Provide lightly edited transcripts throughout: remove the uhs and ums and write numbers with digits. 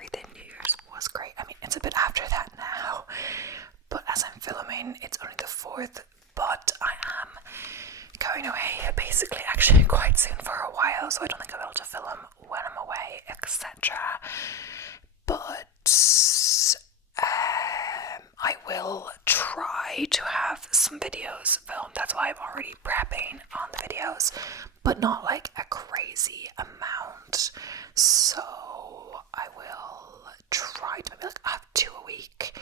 everything. New Year's was great. I mean, it's a bit after that now, but as I'm filming, it's only the 4th, but I am going away basically actually quite soon for a while, so I don't think I'll be able to film when I'm away, etc. But I will try to have some videos filmed. That's why I'm already prepping on the videos, but not like a crazy amount. So I will try to maybe like have 2 a week,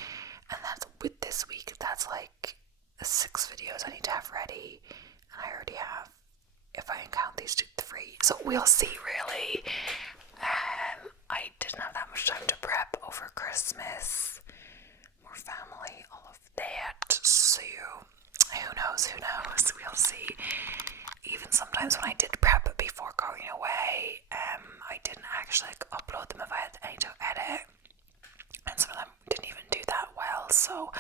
and that's with this week. That's like 6 videos I need to have ready, and I already have, if I can count these 2, 3. So we'll see really. I didn't have that much time to prep over Christmas. More family, all of that. So who knows, we'll see. Even sometimes when I did prep before going away, I didn't actually upload them if I had any to edit, and some of them didn't even do that well. So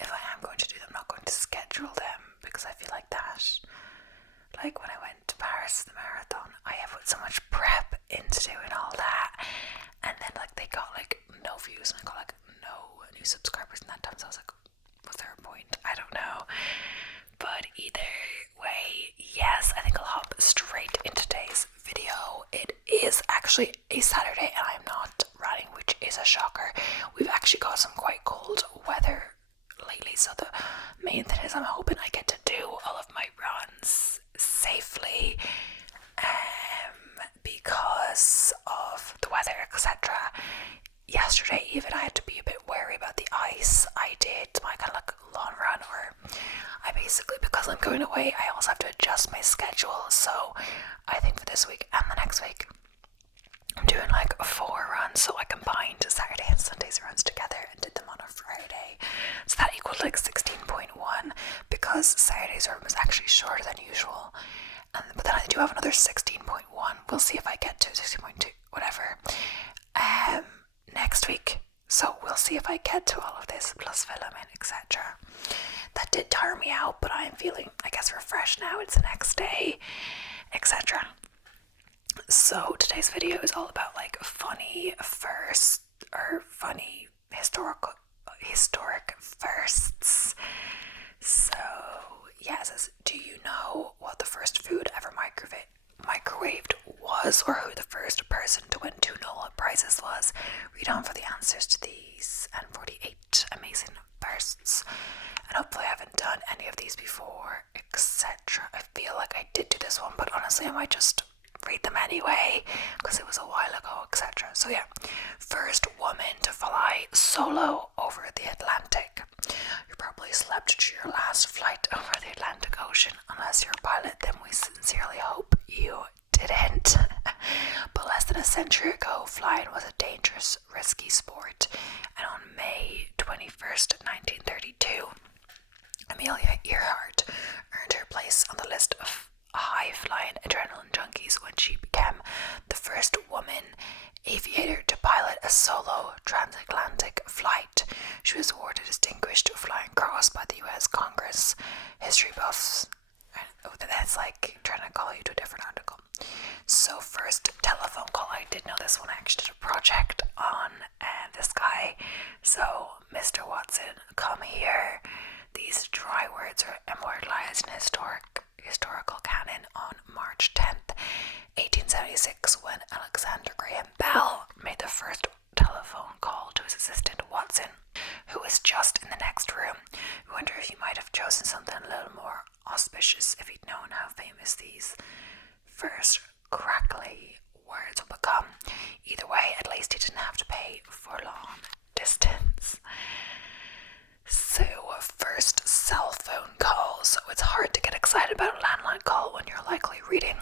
if I am going to do them, I'm not going to schedule them, because I feel like that, like when I went to Paris for the marathon, I have put so much prep into doing all that, and then like they got like no views and I got like no new subscribers in that time, so I was like, was there a point? I don't know. But either way, yes, I think I'll hop straight into today's video. It is actually a Saturday and I'm not running, which is a shocker. We've actually got some quite cold weather lately, so the main thing is I'm hoping I get to do all of my runs safely, because of the weather, etc. Yesterday even I had to be a bit wary about the ice. I did my kind of like long run, or I basically, because I'm going away, I also have to adjust my schedule. So I think for this week and the next week I'm doing like 4 runs, so I combined Saturday and Sunday's runs together and did them on a Friday, so that equaled like 16.1, because Saturday's run was actually shorter than usual. But then I do have another 16.1. We'll see if I get to 16.2, whatever, next week. So we'll see if I get to all of this plus filming, etc. That did tire me out, but I'm feeling, I guess, refreshed now. It's the next day, etc. So today's video is all about like funny historic firsts. So yeah, it says, do you know what the first food ever microwaved was, or who the first person to win 2 Nobel Prizes was? Read on for the answers to these and 48 amazing firsts. And hopefully I haven't done any of these before, etc. I feel like I did do this one, but honestly I might just read them anyway, because it was a while ago, etc. So yeah, first woman to fly solo over the Atlantic. You probably slept through your last flight over the Atlantic Ocean. Unless you're a pilot, then we sincerely hope you didn't. But less than a century ago, flying was a dangerous, risky sport. And on May 21st, 1932, Amelia Earhart earned her place on the list of high-flying adrenaline junkies when she became the first woman aviator to pilot a solo transatlantic flight. She was awarded a Distinguished Flying Cross by the US Congress. History buffs, that's like trying to call you to a different article. So first telephone call, I did know this one. I actually did a project on this guy. So Mr. Watson, come here. These dry words are immortalized in historical canon on March 10th, 1876, when Alexander Graham Bell made the first telephone call to his assistant Watson, who was just in the next room. I wonder if he might have chosen something a little more auspicious if he'd known how famous these first crackly words would become. Either way, at least he didn't have to pay for long distance. So, first cell phone call. So it's hard to get excited about a landline call when you're likely reading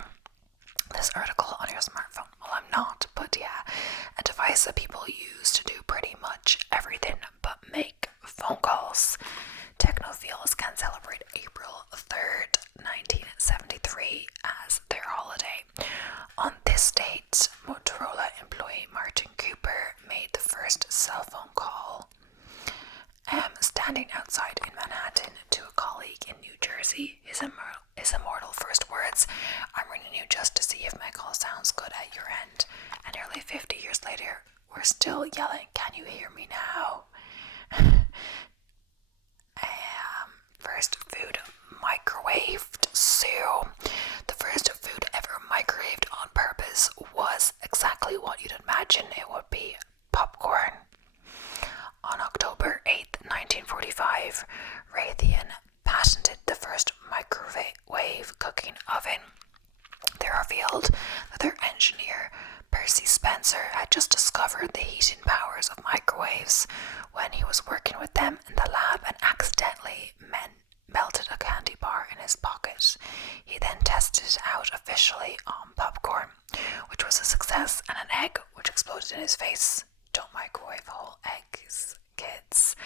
this article on your smartphone. Well, I'm not, but yeah, a device that people use to do pretty much everything but make phone calls. Technophiles can celebrate April 3rd, 1973 as their holiday. On this date, Motorola employee Martin Cooper made the first cell phone call. Standing outside in Manhattan to a colleague in New Jersey, his immortal first words, "I'm ringing you just to see if my call sounds good at your end." And nearly 50 years later, we're still yelling, "Can you hear me now?" First food microwaved. So, the first food ever microwaved on purpose was exactly what you'd imagine it would be: popcorn. On October 8th, 1945, Raytheon patented the first microwave cooking oven. They revealed that their engineer, Percy Spencer, had just discovered the heating powers of microwaves when he was working with them in the lab and accidentally melted a candy bar in his pocket. He then tested it out officially on popcorn, which was a success, and an egg, which exploded in his face. Don't microwave whole eggs, kids.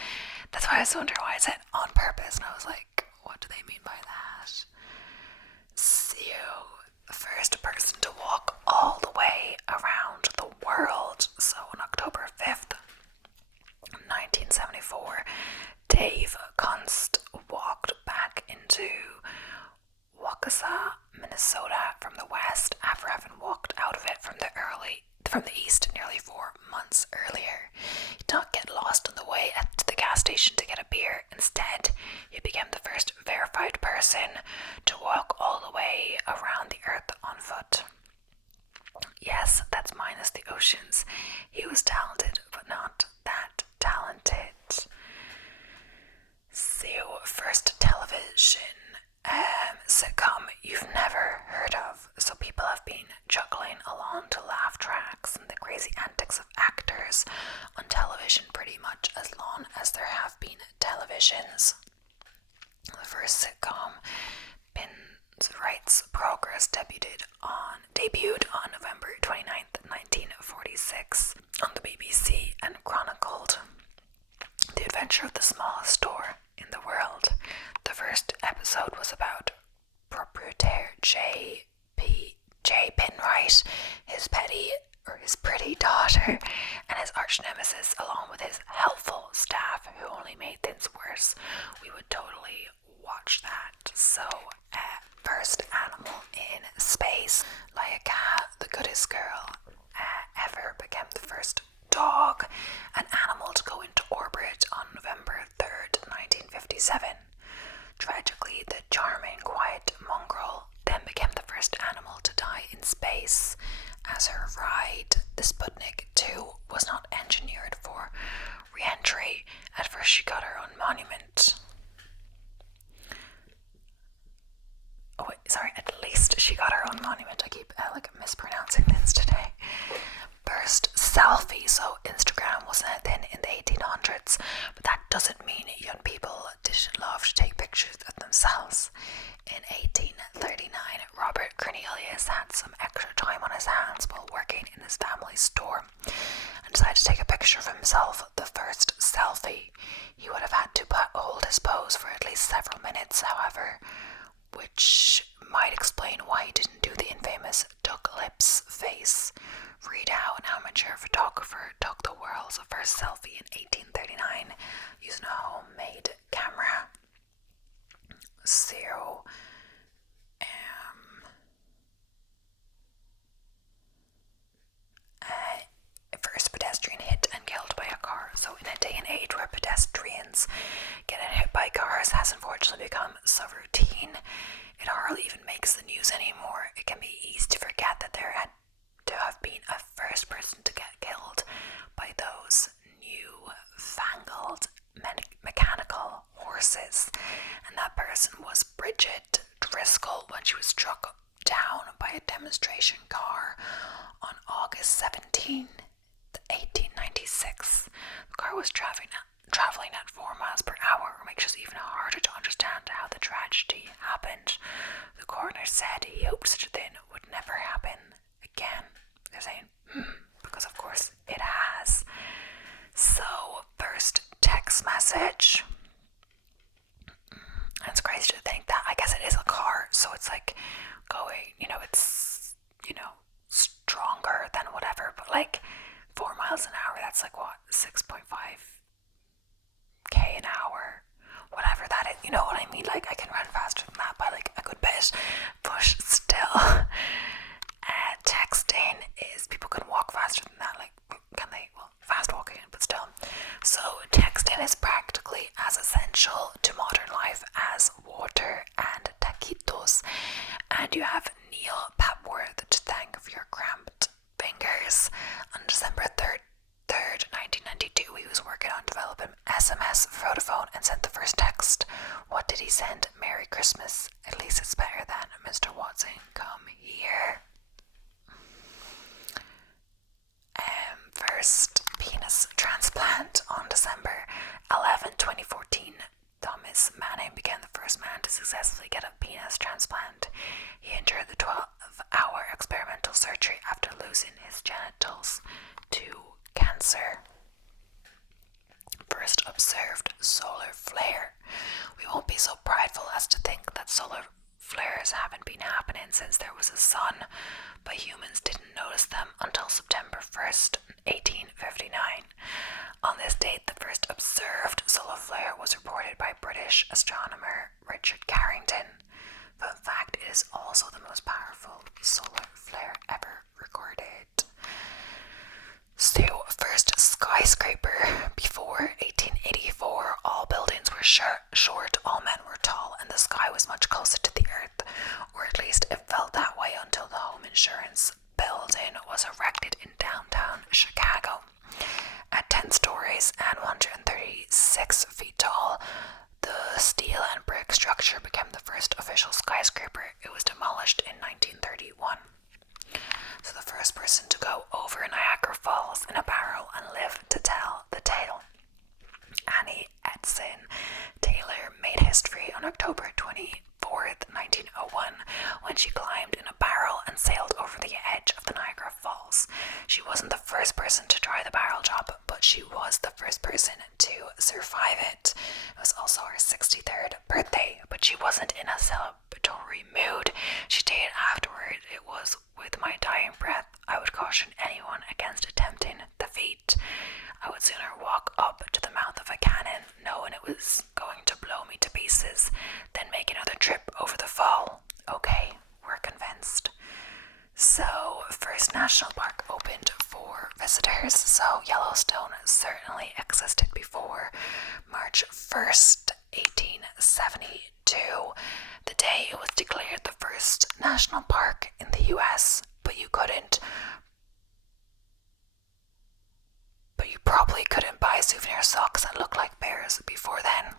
That's why I was wondering why I said on purpose, and I was like, what do they mean by that? So, first person to walk all the way around the world. So on October 5th, 1974, Dave Kunst walked back into Waukesha, Minnesota from the west after having walked out of it from the east nearly 4 months earlier. He did not get lost on the way at the gas station to get a beer. Instead, he became the first verified person to walk all the way around the earth on foot. Yes, that's minus the oceans. He was talented, but not that talented. So, first television sitcom you've never heard of. So people have been juggling along to laugh tracks and the crazy antics of actors on television pretty much as long as there have been televisions. The first sitcom, Pins Rights Progress, debuted on November 29th, 1946 on the BBC and chronicled the adventure of the smallest store in the world. The first episode was about proprietor J. Penright, his pretty daughter, and his arch nemesis, along with his helpful staff who only made things worse. We would totally watch that. So, first animal in space, Laika, the goodest girl ever, became the first dog, an animal to go into orbit on November 3rd, 1957. Tragically, the charming, quiet mongrel then became the first animal to die in space, as her ride, the Sputnik 2, was not engineered for re-entry. At first she got her own monument. At least she got her own monument. I keep mispronouncing things today. First selfie. So Instagram wasn't a thing in the 1800s, but that doesn't mean young people didn't love to take pictures of themselves. In 1839, Robert Cornelius had some extra time on his hands while working in his family's store and decided to take a picture of himself, the first selfie. He would have had to hold his pose for at least several minutes, however, which might explain why he didn't do the infamous duck lips face. Read how an amateur photographer took the world's first selfie in 1839 using a homemade camera. So, first pedestrian hit and killed by a car. So in a day and age where pedestrians getting hit by cars has unfortunately become so routine, it hardly even makes the news anymore. It can be easy to forget that there had to have been a first person to get killed by those new-fangled mechanical horses, and that person was Bridget Driscoll when she was struck down by a demonstration car on August 17, 1896. The car was traveling at 4 miles per hour, which makes it even harder to understand how the tragedy happened. The coroner said he hoped such a thing would never happen again. They're saying, because of course it has. So, first text message. It's crazy to think that, I guess it is a car, so it's like going, it's, stronger than whatever, but 4 miles an hour, that's what, 6.5 k an hour, whatever that is, you know what I mean? I can run faster than that by a good bit, but still. Texting is, people can walk faster than that, can they? Well, SMS for Vodafone and sent the first text. What did he send? Merry Christmas. At least it's better than Mr. Watson, come here. First penis transplant on December 11, 2014. Thomas Manning became the first man to successfully get a penis transplant. He endured the 12-hour experimental surgery after losing his genitals to cancer. First observed solar flare. We won't be so prideful as to think that solar flares haven't been happening since there was a sun, but humans didn't notice them until September 1st, 1859. On this date, the first observed solar flare was reported by British astronomer Richard Carrington. Fun fact, it is also the most powerful solar flare ever recorded. So, first skyscraper. Before 1884, all buildings were short, all men were tall, and the sky was much closer to the earth, or at least it felt that way until the home insurance building was erected in downtown Chicago. At 10 stories and 136 feet tall, the steel and brick structure became the first official skyscraper. It was demolished in 1931. So the first person to go over Niagara Falls in a barrel and live to tell the tale. Annie Edson Taylor made history on October 24th, 1901, when she climbed in a barrel and sailed over the edge of the Niagara Falls. She wasn't the first person to try the barrel job, but she was the first person to survive it. It was also her 63rd birthday, but she wasn't in a celebratory mood. She stated afterward, "It was with my dying breath. I would caution anyone against attempting the feat. I would sooner walk up to the mouth of a cannon, knowing it was going to blow me to pieces, than make another trip over the fall." Okay, we're convinced. So, first national park opened for visitors. So, Yellowstone certainly existed before March 1st, 1872. The day it was declared the first national park in the US, but you probably couldn't buy souvenir socks that looked like bears before then.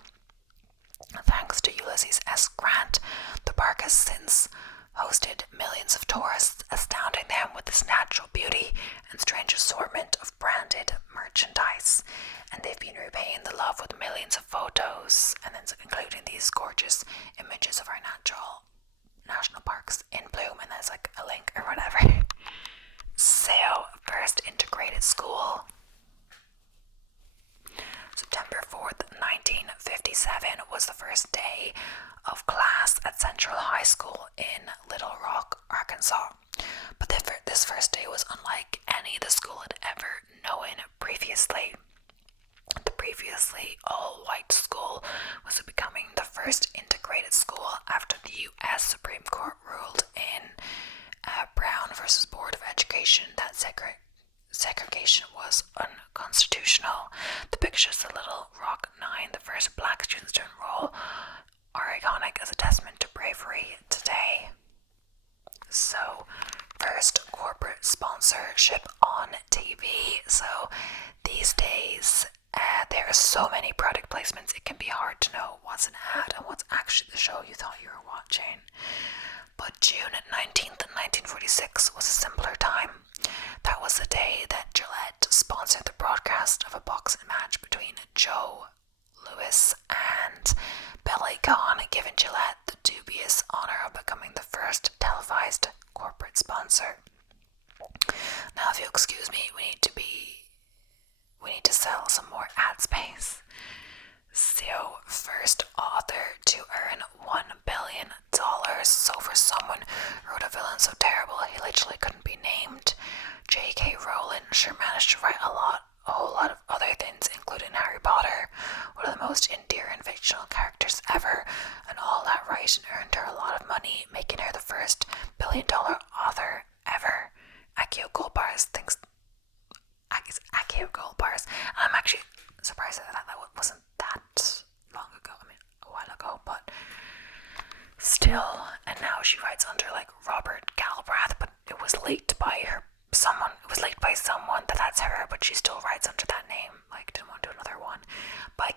Thanks to Ulysses S. Grant, the park has since hosted millions of tourists, astounding them with its natural beauty and strange assortment of branded merchandise. And they've been repaying the love with millions of photos, and then including these gorgeous images of our national parks in bloom, and there's like a link or whatever. So, first integrated school. September 4th, 1957 was the first day of class at Central High School in Little Rock, Arkansas. But this first day was unlike any the school had ever known previously. The previously all-white school was becoming the first integrated school after the U.S. Supreme Court ruled in Brown versus Board of Education that segregation was unconstitutional. The pictures of Little Rock 9, the first black students to enroll, are iconic as a testament to bravery today. So, first corporate sponsorship on TV. So, these days, there are so many product placements, it can be hard to know what's an ad and what's actually the show you thought you were watching. But June 19th, 1946 was a simpler time. That was the day that Gillette sponsored the broadcast of a boxing match between Joe Louis and Billy Conn, giving Gillette the dubious honor of becoming the first televised corporate sponsor. Now, if you'll excuse me, we need to sell some more ad space. So, first author to earn $1 billion. So for someone who wrote a villain so terrible he literally couldn't be named, J.K. Rowling sure managed to write a whole lot of other things, including Harry Potter, one of the most endearing fictional characters ever, and all that writing earned her a lot of money, making her the first billion-dollar author ever. Akio Goldbars thinks it's Akio Goldbars. I'm actually surprised that wasn't that long ago. I mean, a while ago, but still. And now she writes under like Robert Galbraith, but it was leaked by someone. It was leaked by someone that's her, but she still writes under that name. Like, didn't want to do another one. But I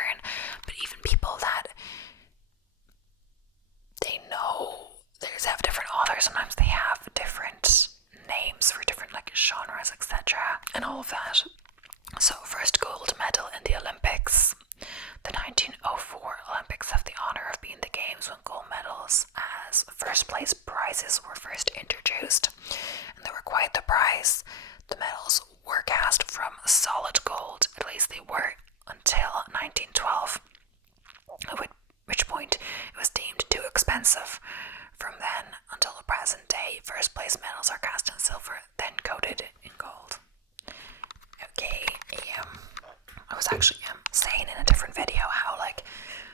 learn. But even people that they know, they have different authors, sometimes they have different names for different like genres, etc., and all of that. So first gold medal in the Olympics. The 1904 Olympics have the honor of being the games when gold medals as first place prizes were first introduced, and they were quite the prize. The medals were cast from solid gold, at least they were until 1912, at which point it was deemed too expensive. From then until the present day, first place medals are cast in silver, then coated in gold. Okay, I was actually saying in a different video how like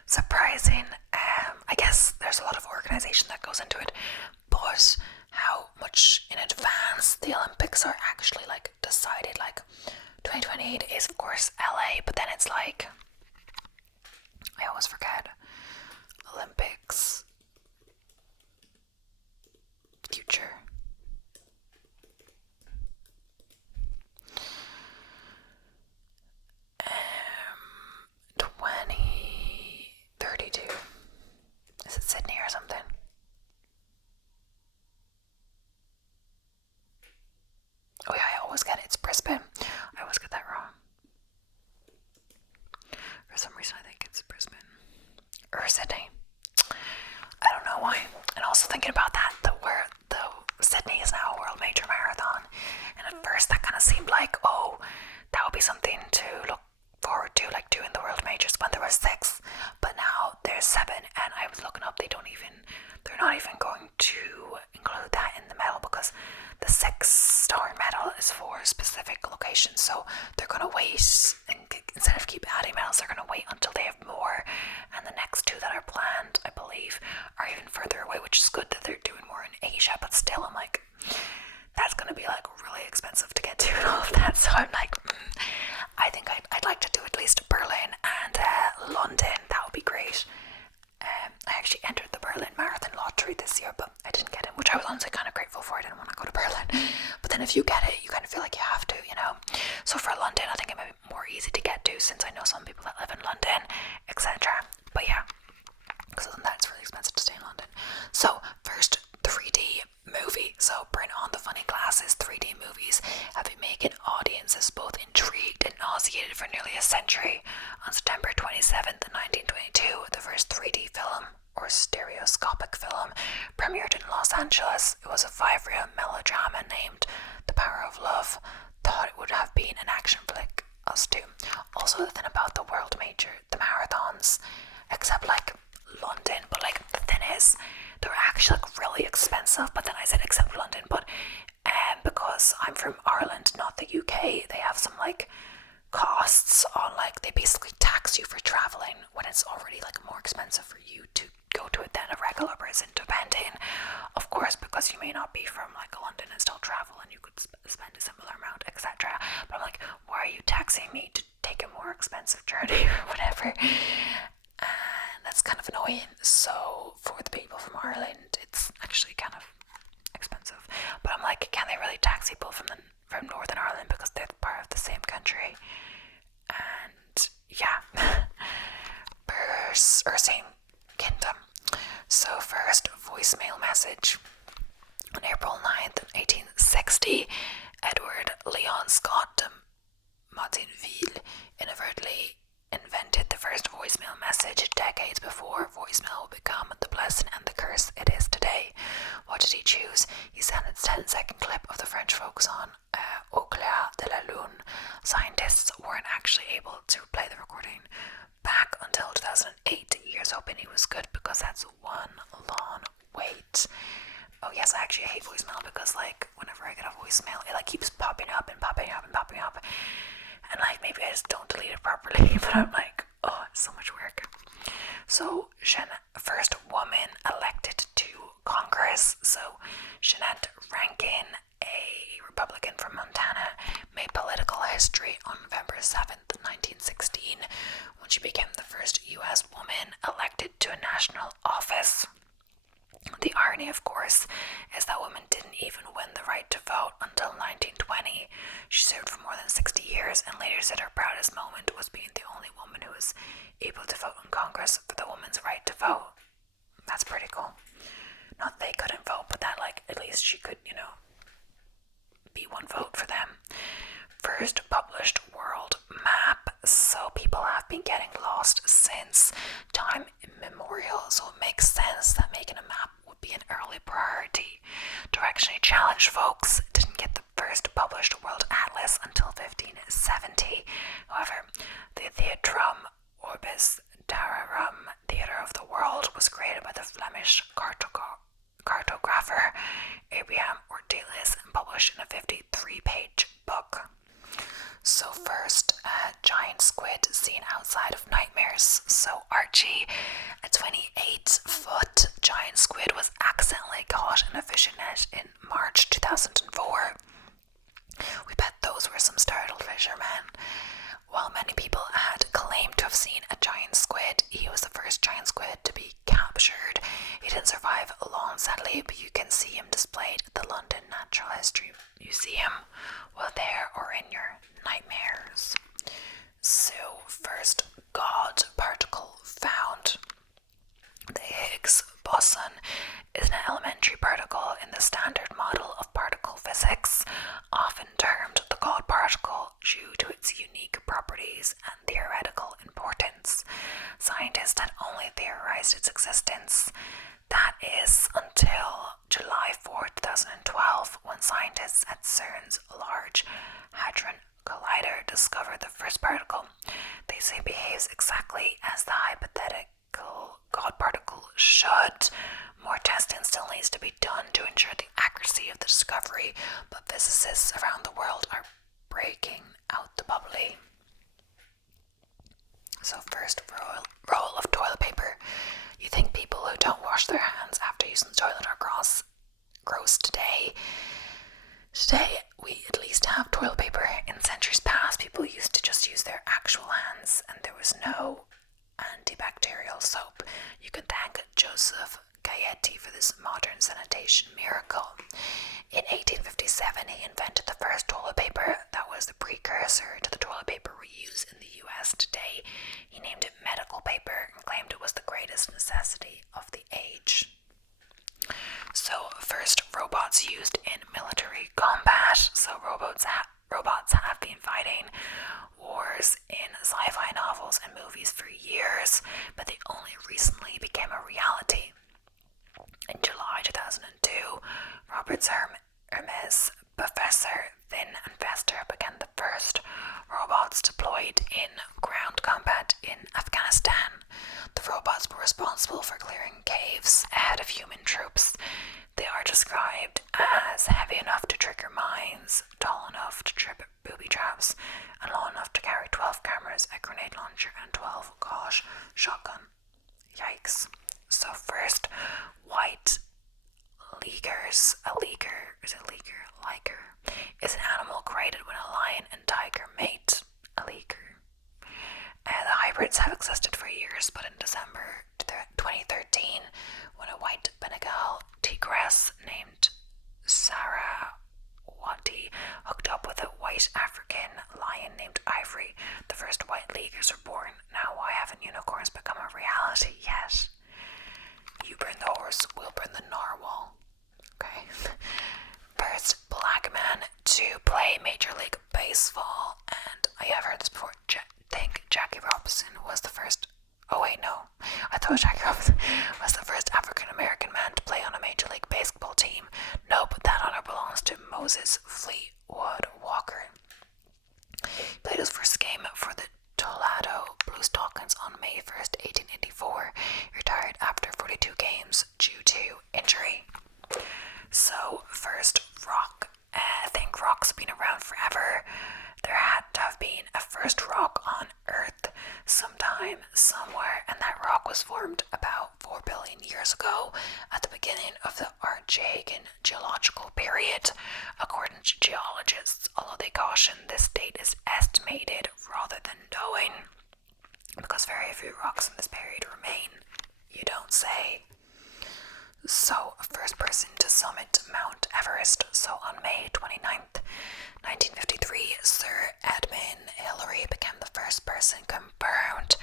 surprising, I guess there's a lot of organization that goes into it, but how much in advance the Olympics are actually like decided. Like 2028 is of course LA, but then it's like, I always forget, Olympics future. 2032. Is it Sydney or something? Oh yeah, I always get it. It's Brisbane. I always get that wrong. For some reason I think it's Brisbane. Or Sydney. I don't know why. And also thinking about that, the Sydney is now a world major marathon. And at first that kind of seemed like, oh, that would be something to look forward to, like doing the world majors when there were 6, but now there's 7, and I was looking up, they're not even going to include that in the medal, because the 6-star medal is for specific locations, so they're going to wait, and instead of keep adding medals, they're going to wait until they have more, and the next 2 that are planned, I believe, are even further away, which is good that they're doing more in Asia, but still I'm like, that's going to be like really expensive to get to and all of that, so I'm like, I think I'd like to do at least Berlin and London. That would be great. I actually entered the Berlin Marathon lottery this year, but I didn't get it, which I was honestly kind of grateful for. I didn't want to go to Berlin. But then if you get it, you kind of feel like you have to, you know. So for London, I think it might be more easy to get to, since I know some people that live in London, etc. But yeah, because other than that, it's really expensive to stay in London. So first, 3D movie. So bring on the funny glasses. 3D movies have been making audiences both intrigued and nauseated for nearly a century. On September 27th, 1922, the first 3D film, or stereoscopic film, premiered in Los Angeles. It was a 5-reel melodrama named The Power of Love. Thought it would have been an action flick. Us too. Also, the thing about the world major, the marathons, except like London, but like the thing is, they were actually like really expensive. But then I said except London, but because I'm from Ireland, not the UK, they have some like costs on, like, they basically tax you for traveling when it's already like more expensive for you to go to it than a regular person, depending, of course, because you may not be from like London and still travel, and you could spend a similar amount, etc. But I'm like, why are you taxing me to take a more expensive journey or whatever? And that's kind of annoying. So for the people from Ireland, it's actually kind of expensive. But I'm like, can they really tax people from Northern Ireland because they're part of the same country? And yeah, or same kingdom. So first voicemail message. On April 9th, 1860, Edward Leon Scott de Martinville inadvertently invented the first voicemail message decades before voicemail would become the blessing and the curse it is today. What did he choose? He sent a 10-second clip of the French folk song Au clair de la lune. Scientists weren't actually able to play the recording back until 2008. Here's hoping he was good, because that's one long wait. Oh yes, I actually hate voicemail, because like whenever I get a voicemail, it like keeps popping up and popping up and popping up, and like maybe I just don't delete it properly, but I'm like, oh, it's so much work. So first woman elected to Congress. So Jeannette Rankin, a Republican from Montana, made political history on November 7th, 1916, when she became the first U.S. woman elected to a national office. The irony, of course, is that women didn't even win the right to vote until 1920. She served for more than 60 years and later said her proudest moment was being the only woman who was able to vote in Congress for the woman's right to vote. That's pretty cool. Not they couldn't vote, but that, like, at least she could, be one vote for them. First published world map. So people have been getting lost since time immemorial, so it makes sense that making a map would be an early priority. Directionally challenged folks didn't get the first published world atlas until 1570. However, the Theatrum Orbis Terrarum, Theatre of the World, was created by the Flemish cartographer Abraham Ortelis and published in a 53-page book. So first, a giant squid seen outside of nightmares. So Archie, a 28-foot giant squid, was accidentally caught in a fishing net in March 2004. We bet those were some startled fishermen. While many people had claimed to have seen a giant squid, he was the first giant squid to be captured. He didn't survive long, sadly, but you can see him displayed at the London Natural History Museum, well, there or in your nightmares. So, first God particle found. The Higgs boson is an elementary particle in the standard model of particle physics, often termed the God particle due to its unique properties and theoretical importance. Scientists had only theorized its existence. That is until July 4, 2012, when scientists at CERN's Large Hadron Collider discovered the first particle. They say it behaves exactly as the hypothetical God particle should. More testing still needs to be done to ensure the accuracy of the discovery, but physicists around the world are breaking out the bubbly. So first, roll of toilet paper. You think people who don't wash their hands after using the toilet are gross today? Today, we at least have toilet paper. In centuries past, people used to just use their actual hands, and there was no antibacterial soap. You can thank Joseph Gaetti for this modern sanitation miracle. In 1857, he invented the first toilet paper that was the precursor to the toilet paper we use in the US today. He named it medical paper and claimed it was the greatest necessity of the age. So, first robots used in military combat. So robots have been fighting wars in sci-fi novels and movies for years, but they only recently became a reality. In July 2002, Robert Hermes, Professor Thin and Vester, began the first robots deployed in ground combat in Afghanistan. The robots were responsible for clearing caves ahead of human troops. They are described as heavy enough to trigger mines, tall enough to trip booby traps, and long enough to carry 12 cameras, a grenade launcher, and 12 gauge shotgun. Yikes. So first, white leagers. A leager is an animal created when a lion and tiger mate. A leager. The hybrids have existed for years, but in December 2013, when a white Bengal tigress named Sarawati hooked up with a white African lion named Ivory, the first white leaguers were born. Now, why haven't unicorns become a reality yet? You burn the horse, we'll burn the narwhal. Okay. First black man to play Major League Baseball, and I have heard this before. Think Jackie Robinson was the first. Oh wait, no. I thought Jackie Robinson was the first African American man to play on a Major League Baseball team. Nope, that honor belongs to Moses Fleetwood Walker. He played his first game for the Toledo Blue Stalkers on May 1st, 1884. He retired after 42 games due to injury. So, first, rock. I think rock's been around forever. There had to have been a first rock on Earth sometime, somewhere, and that rock was formed about 4 billion years ago at the beginning of the Archean geological period. According to geologists, although they caution this date is estimated rather than known, because very few rocks in this period remain. You don't say. So, first person to summit Mount Everest. So, on May 29th, 1953, Sir Edmund Hillary became the first person confirmed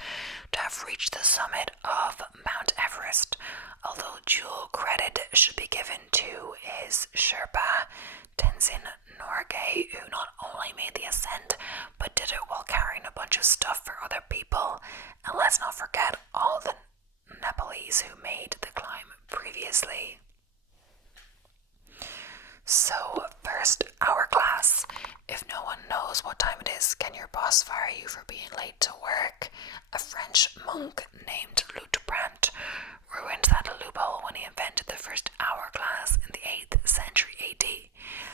to have reached the summit of Mount Everest, although dual credit should be given to his Sherpa, Tenzin Norgay, who not only made the ascent, but did it while carrying a bunch of stuff for other people. And let's not forget all the Nepalese who made the climb previously. So, first hourglass. If no one knows what time it is, can your boss fire you for being late to work? A French monk named Liutprand ruined that loophole when he invented the first hourglass in the 8th century AD.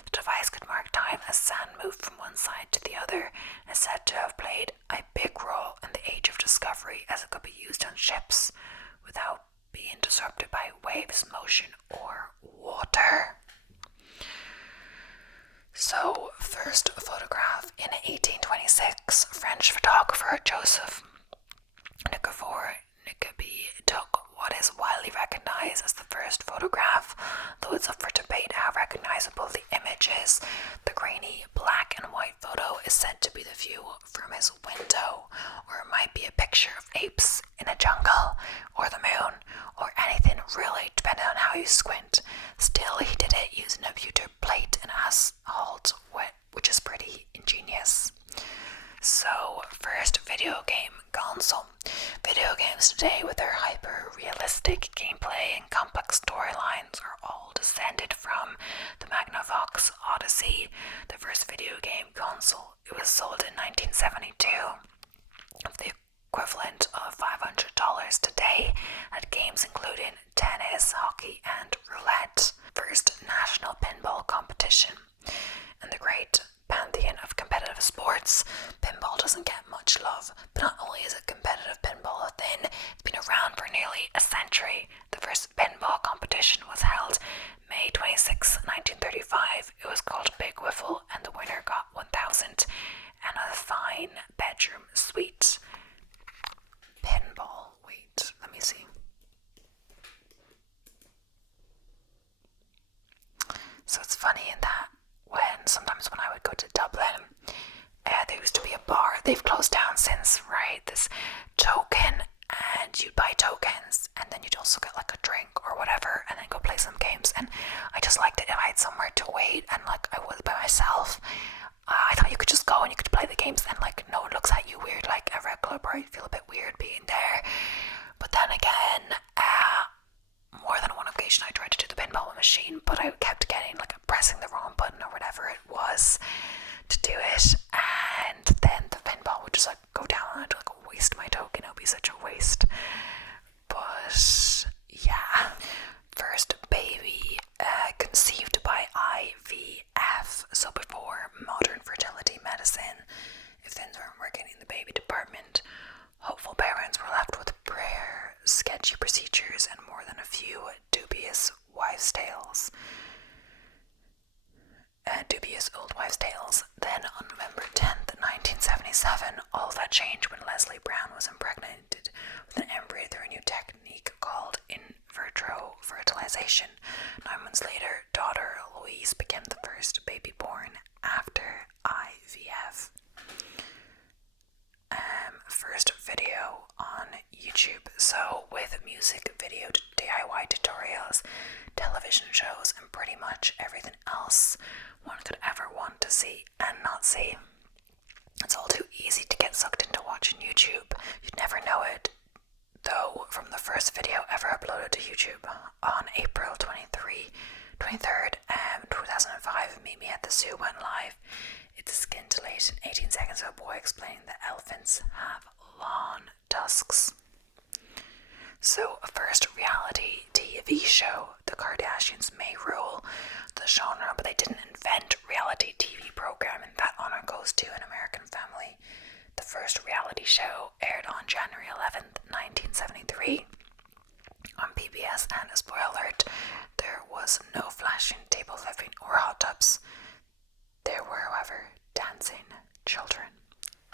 The device could mark time as sand moved from one side to the other, and is said to have played a big role in the Age of Discovery, as it could be used on ships without being disrupted by waves, motion, or water. So, first photograph in 1826, French photographer Joseph Nicobi took what is widely recognized as the first photograph, though it's up for debate how recognizable the image is. The grainy black and white photo is said to be the view from his window, or it might be a picture of apes in a jungle, or the moon, or anything really, depending on how you squint. Still, he did it using a pewter plate and asphalt, which is pretty ingenious. So, first video game console. Video games today, with their hyper-realistic gameplay and complex storylines, are all descended from the Magnavox Odyssey, the first video game console. It was sold in 1972, of the equivalent of $500 today, at games including tennis, hockey, and roulette. First national pinball competition. In the great pantheon of competitive sports, pinball doesn't get much love, but not only is it competitive pinball a thing, it's been around for nearly a century. The first pinball competition was held May 26, 1935. It was called Big Wiffle, and the winner got 1,000 and a fine bedroom suite. Pinball. Wait, let me see. So it's funny in that sometimes when I would go to Dublin, there used to be a bar. They've closed down since, right? This Token, and you'd buy tokens, and then you'd also get like a drink or whatever, and then go play some games. And I just liked it if I had somewhere to wait, and like I was by myself. I thought you could just go and you could play the games, and like no one looks at you weird like a regular bar. You feel a bit weird being there. But then again, more than one occasion I tried to do the pinball machine, but I kept getting like pressing the wrong button or whatever it was to do it, and then the pinball would just like go down and I'd like waste my token. It would be such a waste. But yeah, first baby conceived by IVF, so before modern fertility medicine. If things weren't working in the baby department, hopeful parents were left with prayer, sketchy procedures, and more than a few dubious wives' tales. Dubious old wives' tales. Then on November 10th, 1977, all that changed when Leslie Brown was impregnated with an embryo through a new technique called in vitro fertilization. 9 months later, daughter Louise became the first baby born after IVF. First video on YouTube. So with music video DIY tutorials, television shows, and pretty much everything else one could ever want to see and not see, it's all too easy to get sucked into watching YouTube. You'd never know it, though, from the first video ever uploaded to YouTube on April 23rd, 2005. Meet Me at the Zoo went live. It's scintillating 18 seconds of a boy explaining that elephants have lawn tusks. So, first reality TV show. The Kardashians may rule the genre, but they didn't invent reality TV programming. That honor goes to An American Family. The first reality show aired on January 11th, 1973 on PBS, and a spoiler alert, there was no flashing, table flipping, or hot tubs. There were, however, dancing children.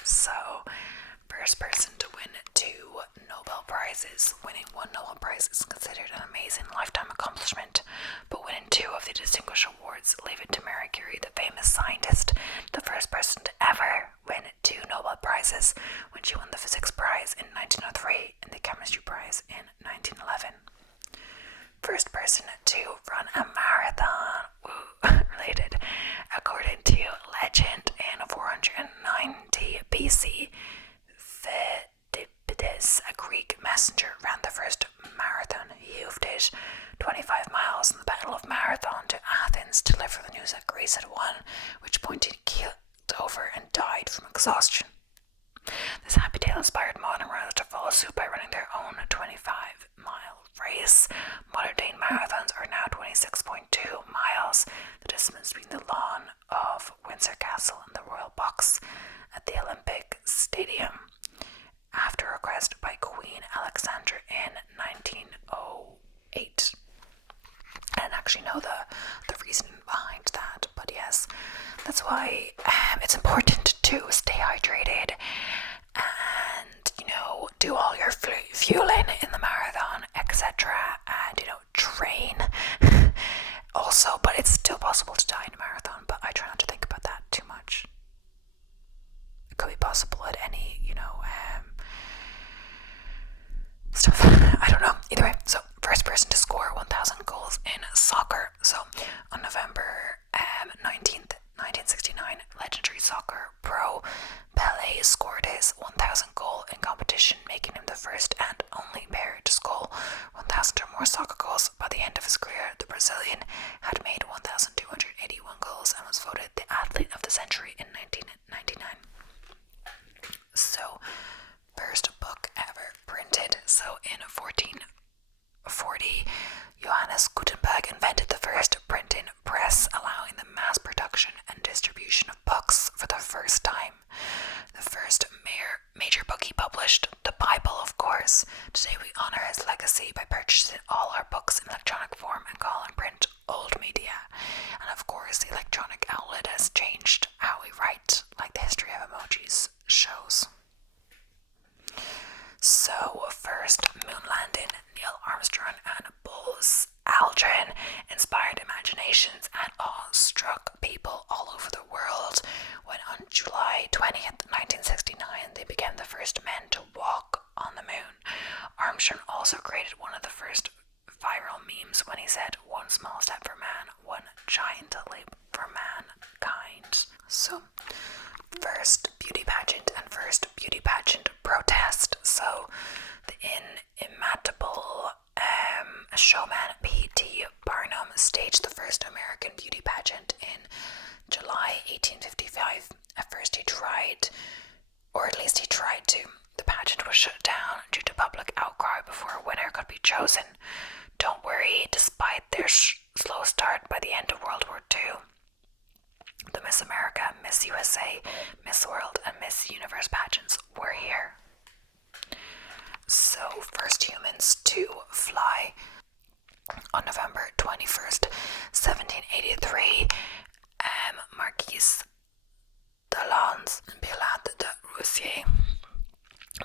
So, first person to win 2 Nobel Prize Prizes. Winning one Nobel Prize is considered an amazing lifetime accomplishment, but winning 2 of the distinguished awards leave it to Marie Curie, the famous scientist, the first person to ever win 2 Nobel Prizes when she won the Physics Prize in 1903 and the Chemistry Prize in 1911. First person to run a marathon, related. According to legend, in 490 BC, Pheidippides, a Greek messenger, ran the first marathon. He did 25 miles in the Battle of Marathon to Athens to deliver the news that Greece had won, which point he keeled over and died from exhaustion. This happy tale inspired modern runners to follow suit by running their own 25-mile race. Modern-day marathons are now 26.2 miles, the distance between the lawn of Windsor Castle and the Royal Box at the Olympic Stadium, after request by Queen Alexandra in 1908. I didn't actually know the reason behind that, but yes, that's why it's important to stay hydrated and, do all your fueling in the marathon, etc. And, train also, but it's still possible to die in a marathon, but I try not to think about that too much. It could be possible at any, stuff. I don't know. Either way, so first person to score 1,000 goals in soccer. So on November 19th, 1969, legendary soccer pro Pelé scored his 1,000th goal in competition, making him the first and only player to score 1,000 or more soccer goals. By the end of his career, the Brazilian had made 1,281 goals and was voted the athlete of the century in 1999. So, first book ever printed. So in 1440, Johannes Gutenberg invented the first printing press, allowing the mass production and distribution of books for the first time. The first major book he published, the Bible, of course. Today we honor his legacy by purchasing all our books in electronic form and calling print old media. And of course, the electronic outlet has changed how we write, like the history of emojis shows. So, first moon landing. Neil Armstrong and Buzz Aldrin inspired imaginations and awe-struck people all over the world when on July 20th, 1969, they became the first men to walk on the moon. Armstrong also created one of the first viral memes when he said, "One small step for man, one giant leap for mankind." So, first beauty pageant and first beauty pageant protest. So the inimitable showman P.T. Barnum staged the first American beauty pageant in July 1855. At first he tried to. The pageant was shut down due to public outcry before a winner could be chosen. Don't worry, despite their slow start, by the end of World War II, the Miss America, Miss USA, Miss World, and Miss Universe pageants were here. So, first humans to fly. On November 21st, 1783, Marquis d'Alens and Pilat de Roussier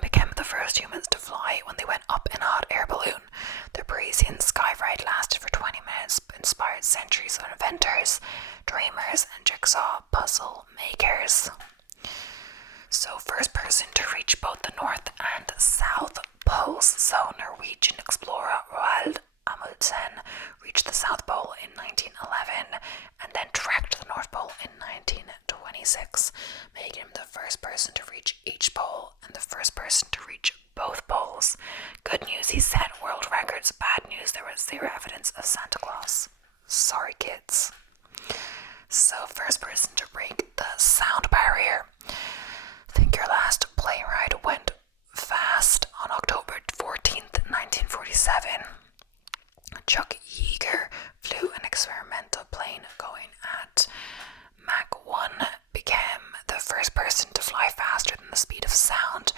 became the first humans to fly when they went up in a hot air balloon. The Parisian sky ride lasted for 20 minutes, but inspired centuries of inventors, dreamers, and jigsaw puzzle makers. So, first person to reach both the North and South Poles. So, Norwegian explorer Roald Amundsen reached the South Pole in 1911 and then trekked to the North Pole in 1926, making him the first person to reach each pole and the first person to reach both poles. Good news, he set world records. Bad news, there was zero evidence of Santa Claus. Sorry, kids. So, first person to break the sound barrier. I think your last plane ride went fast on October 14th, 1947. Chuck Yeager flew an experimental plane going at Mach 1, became the first person to fly faster than the speed of sound,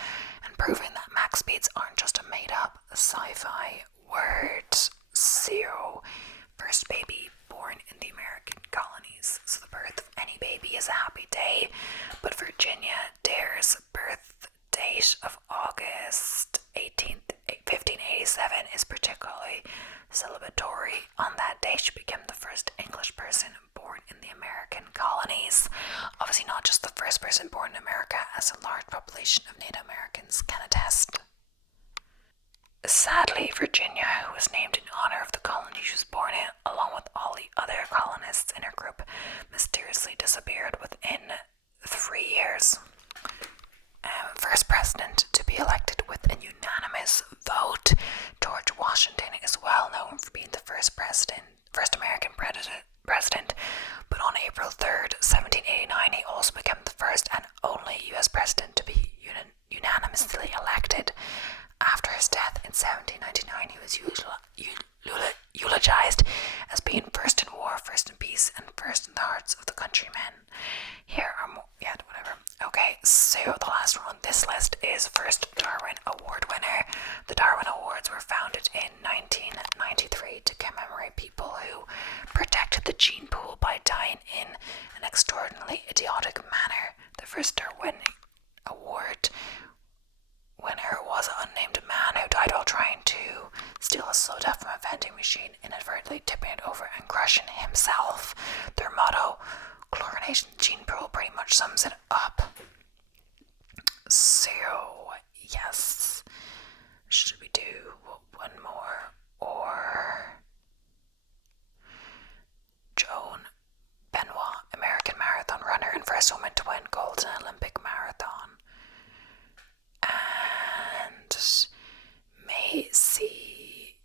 and proving that Mach speeds aren't just a made-up sci-fi word. Zero. First baby born in the American colonies. So the birth of any baby is a happy day, but Virginia Dare's birth date of August 15th, celebratory. On that day, she became the first English person born in the American colonies. Obviously not just the first person born in America, as a large population of Native Americans can attest. Sadly, Virginia, who was named in honor of the colony she was born in, along with all the other colonists in her group, mysteriously disappeared within 3 years. First president to be elected with a unanimous vote, George Washington is well known for being the first American president, but on April 3rd, 1789, he also became the first and only US president to be unanimously elected. After his death in 1799, he was eulogized as being first in war, first in peace, and first in the hearts of the countrymen. Here are more, whatever. Okay, so the last one on this list is first Darwin Award winner. The Darwin Awards were founded in 1993 to commemorate people who protected the gene pool by dying in an extraordinarily idiotic manner. The first Darwin Award winner was an unnamed man who died while trying to steal a slow death from a vending machine, inadvertently tipping it over and crushing himself. Their motto, chlorination gene pool, pretty much sums it up. So, yes. Should we do one more? Or Joan Benoit, American marathon runner and first woman to win gold in an Olympic marathon. And Macy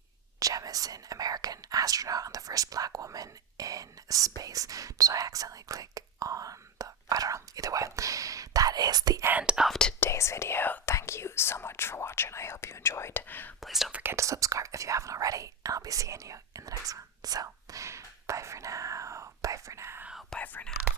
Jemison, American astronaut and the first black woman in space. Did I accidentally click on the... I don't know. Either way, that is the end of today's video. Thank you so much for watching. I hope you enjoyed. Please don't forget to subscribe if you haven't already, and I'll be seeing you in the next one. So, bye for now. Bye for now. Bye for now.